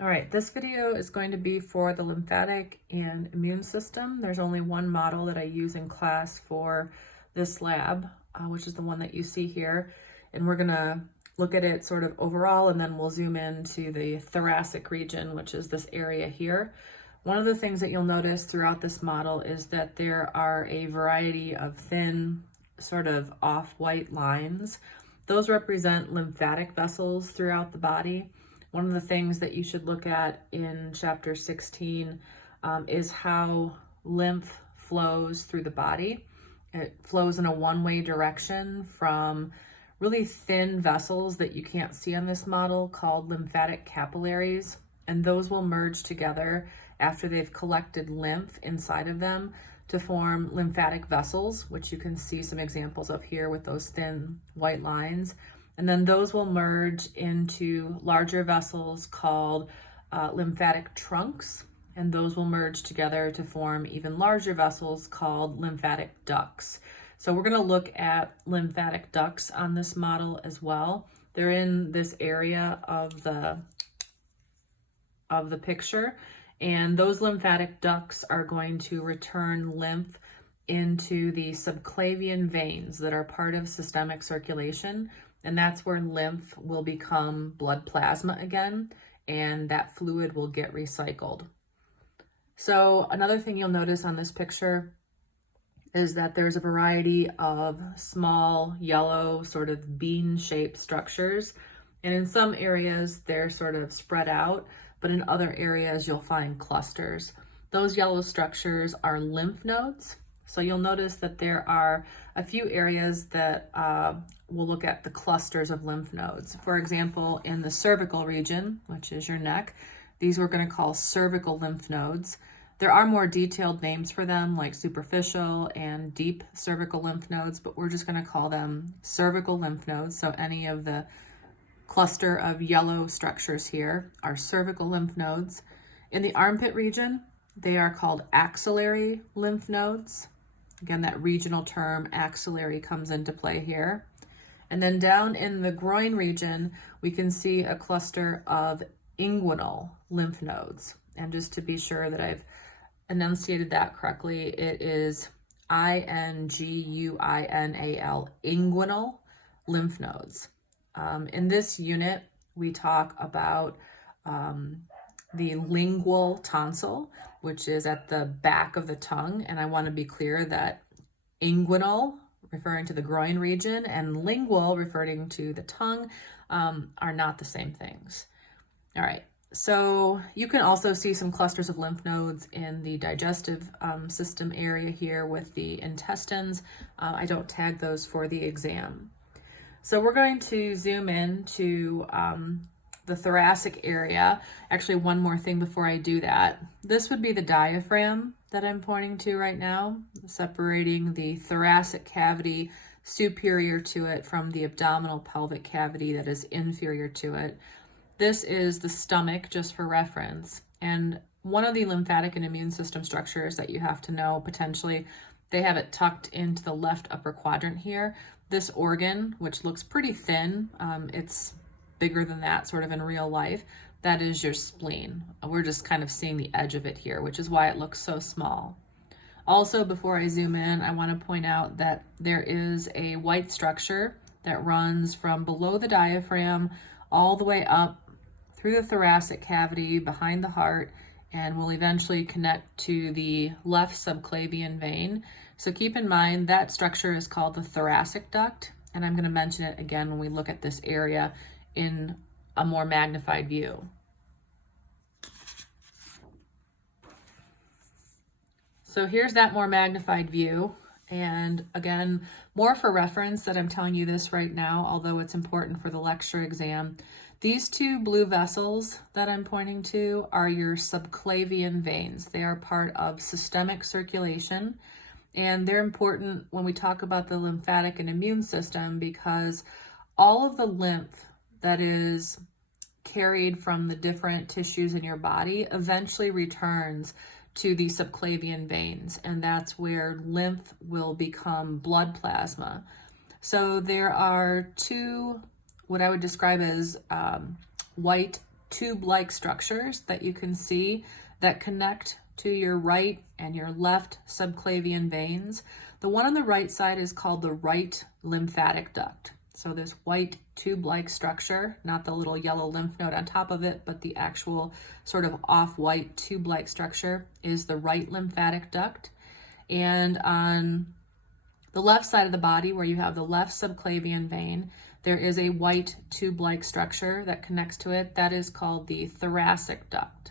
All right, this video is going to be for the lymphatic and immune system. There's only one model that I use in class for this lab, which is the one that you see here. And we're gonna look at it sort of overall, and then we'll zoom into the thoracic region, which is this area here. One of the things that you'll notice throughout this model is that there are a variety of thin, sort of off-white lines. Those represent lymphatic vessels throughout the body. One of the things that you should look at in chapter 16 is how lymph flows through the body. It flows in a one-way direction from really thin vessels that you can't see on this model called lymphatic capillaries, and those will merge together after they've collected lymph inside of them to form lymphatic vessels, which you can see some examples of here with those thin white lines. And then those will merge into larger vessels called lymphatic trunks, and those will merge together to form even larger vessels called lymphatic ducts. So we're gonna look at lymphatic ducts on this model as well. They're in this area of the picture, and those lymphatic ducts are going to return lymph into the subclavian veins that are part of systemic circulation. And that's where lymph will become blood plasma again, and that fluid will get recycled. So another thing you'll notice on this picture is that there's a variety of small yellow sort of bean-shaped structures. And in some areas, they're sort of spread out, but in other areas, you'll find clusters. Those yellow structures are lymph nodes. So you'll notice that there are a few areas that we'll look at the clusters of lymph nodes. For example, in the cervical region, which is your neck, these we're going to call cervical lymph nodes. There are more detailed names for them, like superficial and deep cervical lymph nodes, but we're just going to call them cervical lymph nodes. So any of the cluster of yellow structures here are cervical lymph nodes. In the armpit region, they are called axillary lymph nodes. Again, that regional term axillary comes into play here. And then down in the groin region, we can see a cluster of inguinal lymph nodes. And just to be sure that I've enunciated that correctly, it is INGUINAL, inguinal lymph nodes. In this unit, we talk about the lingual tonsil, which is at the back of the tongue. And I want to be clear that inguinal, referring to the groin region, and lingual, referring to the tongue, are not the same things. All right, so you can also see some clusters of lymph nodes in the digestive system area here with the intestines. I don't tag those for the exam. So we're going to zoom in to the thoracic area. Actually, one more thing before I do that. This would be the diaphragm that I'm pointing to right now, separating the thoracic cavity superior to it from the abdominal pelvic cavity that is inferior to it. This is the stomach, just for reference. And one of the lymphatic and immune system structures that you have to know potentially, they have it tucked into the left upper quadrant here. This organ, which looks pretty thin, it's bigger than that sort of in real life, that is your spleen. We're just kind of seeing the edge of it here, which is why it looks so small. Also, before I zoom in, I want to point out that there is a white structure that runs from below the diaphragm all the way up through the thoracic cavity behind the heart, and will eventually connect to the left subclavian vein. So keep in mind that structure is called the thoracic duct, and I'm going to mention it again when we look at this area in a more magnified view. So here's that more magnified view. And again, more for reference that I'm telling you this right now, although it's important for the lecture exam. These two blue vessels that I'm pointing to are your subclavian veins. They are part of systemic circulation, and they're important when we talk about the lymphatic and immune system because all of the lymph that is carried from the different tissues in your body eventually returns to the subclavian veins, and that's where lymph will become blood plasma. So there are two, what I would describe as white tube-like structures that you can see that connect to your right and your left subclavian veins. The one on the right side is called the right lymphatic duct. So this white tube-like structure, not the little yellow lymph node on top of it, but the actual sort of off-white tube-like structure is the right lymphatic duct. And on the left side of the body, where you have the left subclavian vein, there is a white tube-like structure that connects to it. That is called the thoracic duct.